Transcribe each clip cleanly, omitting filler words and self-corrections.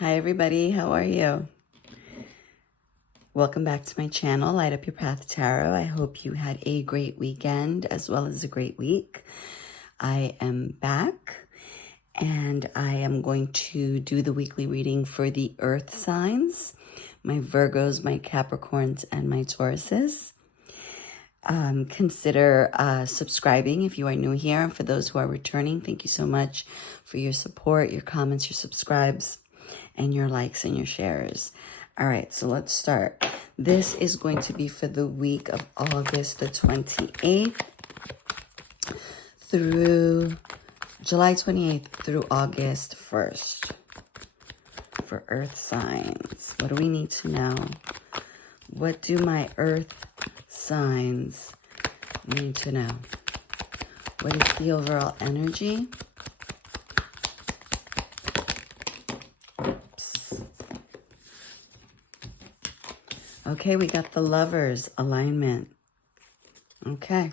Hi everybody, how are you? Welcome back to my channel, Light Up Your Path Tarot. I hope you had a great weekend as well as a great week. I am back and I am going to do the weekly reading for the earth signs, my Virgos, my Capricorns, and my Tauruses. Consider subscribing if you are new here. And for those who are returning, thank you so much for your support, your comments, your subscribes, and your likes and your shares. All right, so let's start. This is going to be for the week of August the 28th through July 28th through August 1st for earth signs. What do we need to know? What do my earth signs need to know? What is the overall energy? Okay, we got the Lovers alignment. Okay.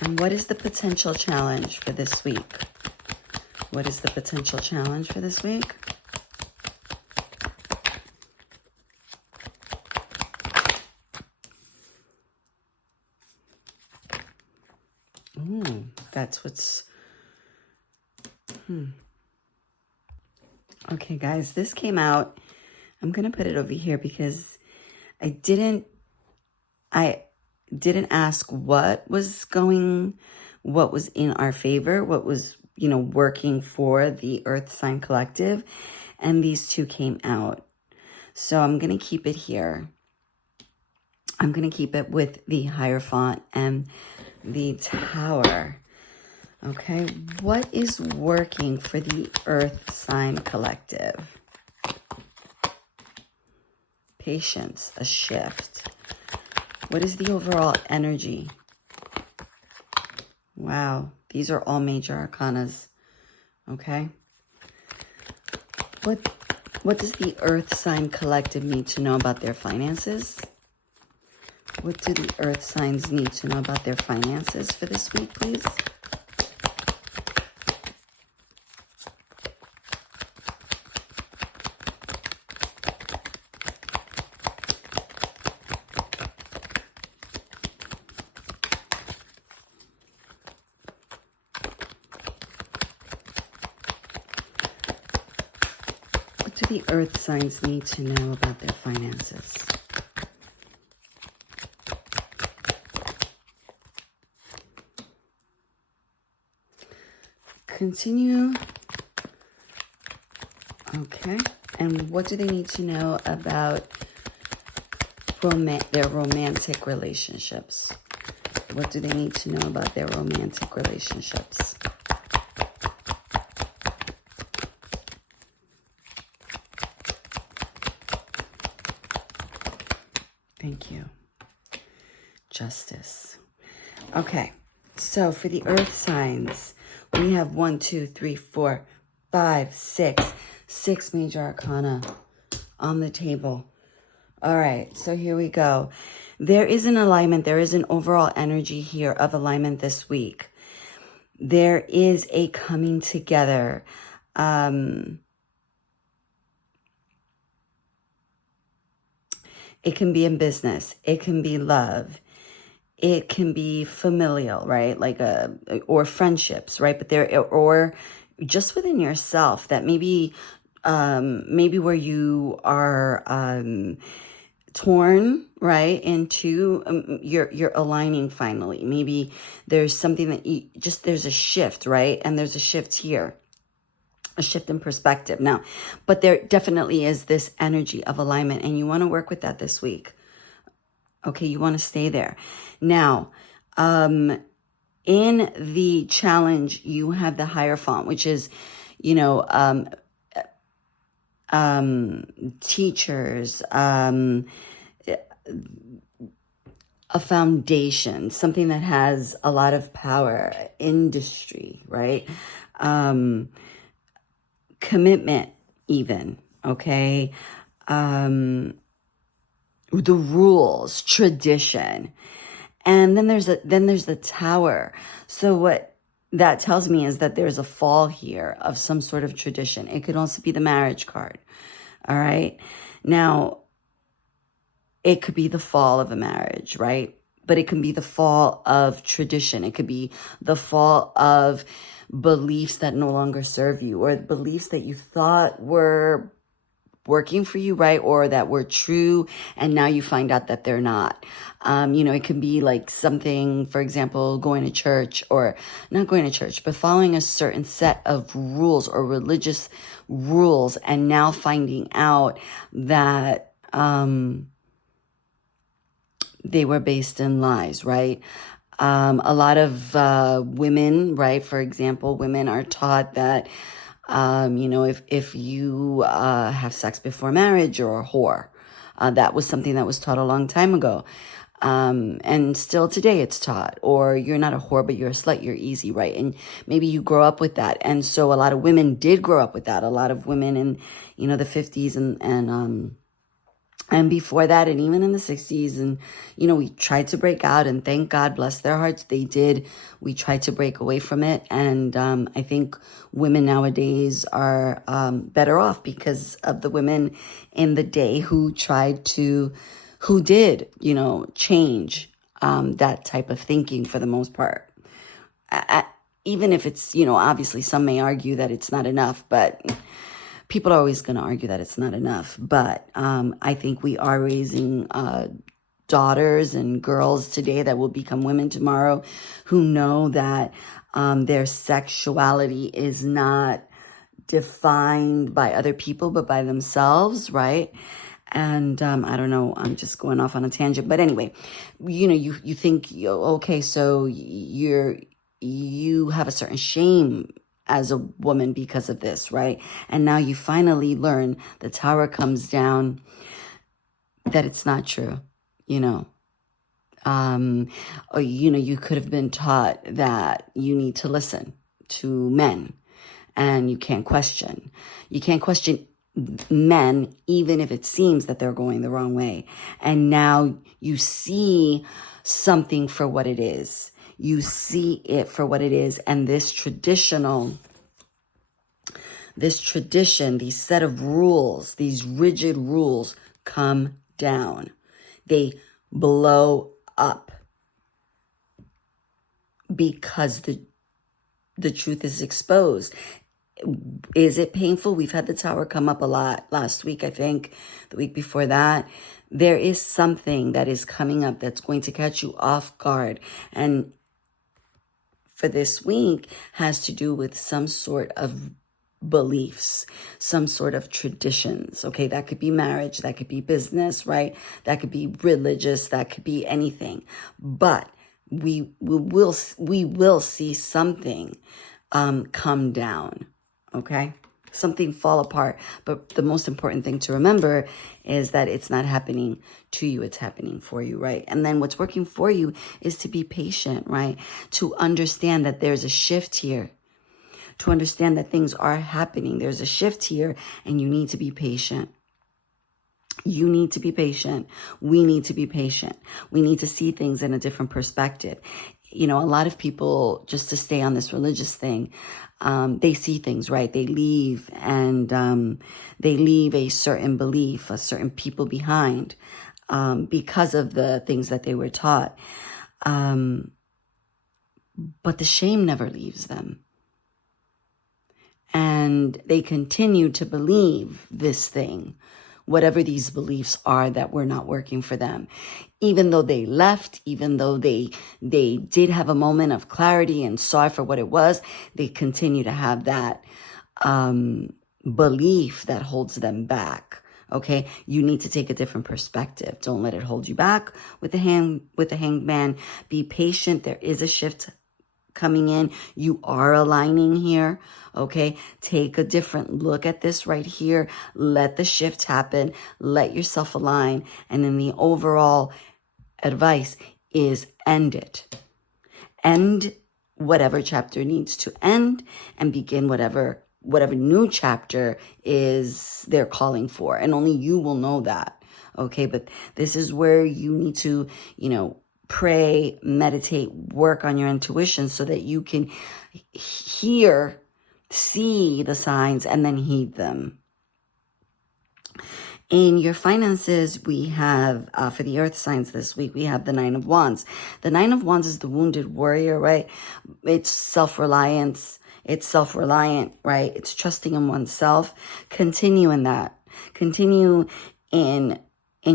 And what is the potential challenge for this week? What is the potential challenge for this week? Ooh, that's what's... Okay, guys, this came out. I'm going to put it over here because I didn't ask what was in our favor, what was, working for the Earth Sign Collective. And these two came out. So I'm going to keep it here. I'm going to keep it with the Hierophant and the Tower. Okay, what is working for the Earth Sign Collective? Patience, a shift. What is the overall energy? Wow, these are all major arcanas. Okay. What does the Earth Sign Collective need to know about their finances? What do the Earth Signs need to know about their finances for this week, please? What do the Earth Signs need to know about their finances? Continue. Okay. And what do they need to know about their romantic relationships? What do they need to know about their romantic relationships? Thank you. Justice. Okay. So for the earth signs, we have 1, 2, 3, 4, 5, 6 major arcana on the table. All right, so here we go. There is an alignment. There is an overall energy here of alignment this week. There is a coming together. It can be in business. It can be love. It can be familial, right? Or friendships, right? But or just within yourself that maybe where you are torn, right? Into you're aligning finally. Maybe there's something that there's a shift, right? And there's a shift here. A shift in perspective now, but there definitely is this energy of alignment and you want to work with that this week. Okay, you want to stay there. Now, in the challenge, you have the Hierophant, which is, teachers, a foundation, something that has a lot of power, industry, right? Commitment even, okay? The rules, tradition. And then there's the Tower. So what that tells me is that there's a fall here of some sort of tradition. It could also be the marriage card. All right. Now, it could be the fall of a marriage, right? But it can be the fall of tradition. It could be the fall of beliefs that no longer serve you, or beliefs that you thought were working for you, right? Or that were true, and now you find out that they're not. It can be like something, for example, going to church, or not going to church, but following a certain set of rules or religious rules, and now finding out that they were based in lies, right? A lot of women, right? For example, women are taught that, if you have sex before marriage, you're a whore. That was something that was taught a long time ago. And still today it's taught. Or you're not a whore, but you're a slut, you're easy, right? And maybe you grow up with that. And so a lot of women did grow up with that. A lot of women in, the 50s and before that, and even in the 60s, and, we tried to break out, and thank God, bless their hearts, they did. We tried to break away from it. And I think women nowadays are better off because of the women in the day who did, change that type of thinking for the most part. Even if it's, obviously some may argue that it's not enough, but people are always going to argue that it's not enough. But I think we are raising daughters and girls today that will become women tomorrow, who know that their sexuality is not defined by other people, but by themselves, right? And I don't know, I'm just going off on a tangent. But anyway, you think, okay, so you have a certain shame as a woman because of this, right? And now you finally learn, the tower comes down, that it's not true, or, you could have been taught that you need to listen to men, and you can't question men, even if it seems that they're going the wrong way. And now you see something for what it is. You see it for what it is. And this tradition, these set of rules, these rigid rules come down. They blow up because the truth is exposed. Is it painful? We've had the tower come up a lot last week, I think, the week before that. There is something that is coming up that's going to catch you off guard. And for this week has to do with some sort of beliefs, some sort of traditions. Okay, that could be marriage, that could be business, right? That could be religious, that could be anything. But we will see something come down. Okay, something fall apart. But the most important thing to remember is that it's not happening to you, it's happening for you, right? And then what's working for you is to be patient, right? To understand that there's a shift here, to understand that things are happening. There's a shift here, and you need to be patient. You need to be patient. We need to be patient. We need to see things in a different perspective. A lot of people, just to stay on this religious thing, they see things, right? They leave, and they leave a certain belief, a certain people behind, because of the things that they were taught. But the shame never leaves them. And they continue to believe this thing, whatever these beliefs are that were not working for them. Even though they left, even though they did have a moment of clarity and saw it for what it was, they continue to have that belief that holds them back. Okay, you need to take a different perspective. Don't let it hold you back with the hanged man. Be patient. There is a shift coming in. You are aligning here. Okay, take a different look at this right here. Let the shift happen. Let yourself align. And then the overall advice is end it. End whatever chapter needs to end, and begin whatever new chapter is they're calling for. And only you will know that. Okay, but this is where you need to, pray, meditate, work on your intuition so that you can hear, see the signs, and then heed them. In your finances, we have, for the earth signs this week, we have the Nine of Wands. The Nine of Wands is the wounded warrior, right? It's self-reliance. It's self-reliant, right? It's trusting in oneself. Continue in that. Continue in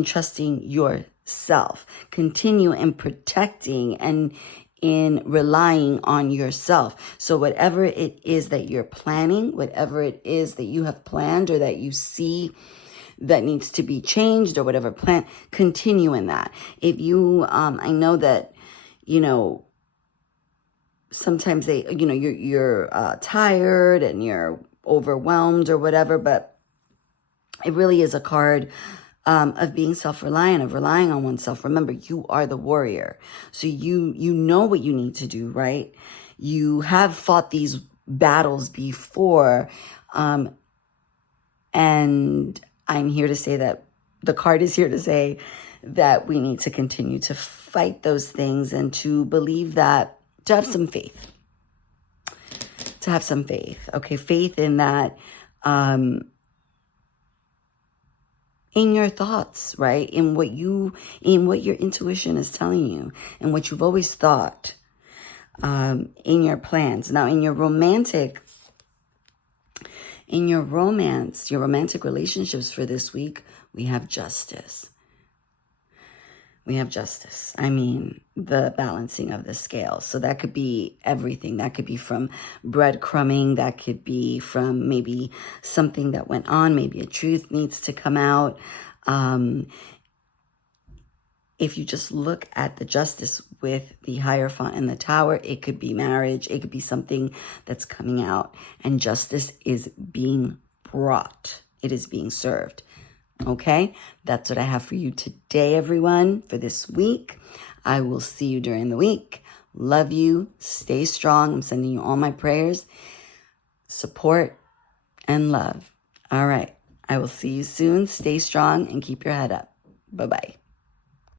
trusting yourself. Continue in protecting and in relying on yourself. So whatever it is that you're planning, whatever it is that you have planned or that you see that needs to be changed or whatever plan, continue in that. If you, I know that, sometimes you're tired and you're overwhelmed or whatever, but it really is a card of being self-reliant, of relying on oneself. Remember, you are the warrior. So you know what you need to do, right? You have fought these battles before. And I'm here to say that the card is here to say that we need to continue to fight those things and to believe that, to have some faith. To have some faith. Okay, faith in that, in your thoughts, right? In what your intuition is telling you and what you've always thought, in your plans. Now, in your romantic relationships for this week, we have justice. We have justice. I mean, the balancing of the scales. So that could be everything. That could be from breadcrumbing. That could be from maybe something that went on. Maybe a truth needs to come out. If you just look at the justice with the Hierophant and the Tower, it could be marriage. It could be something that's coming out. And justice is being brought. It is being served. Okay? That's what I have for you today, everyone, for this week. I will see you during the week. Love you. Stay strong. I'm sending you all my prayers, support, and love. All right. I will see you soon. Stay strong and keep your head up. Bye-bye.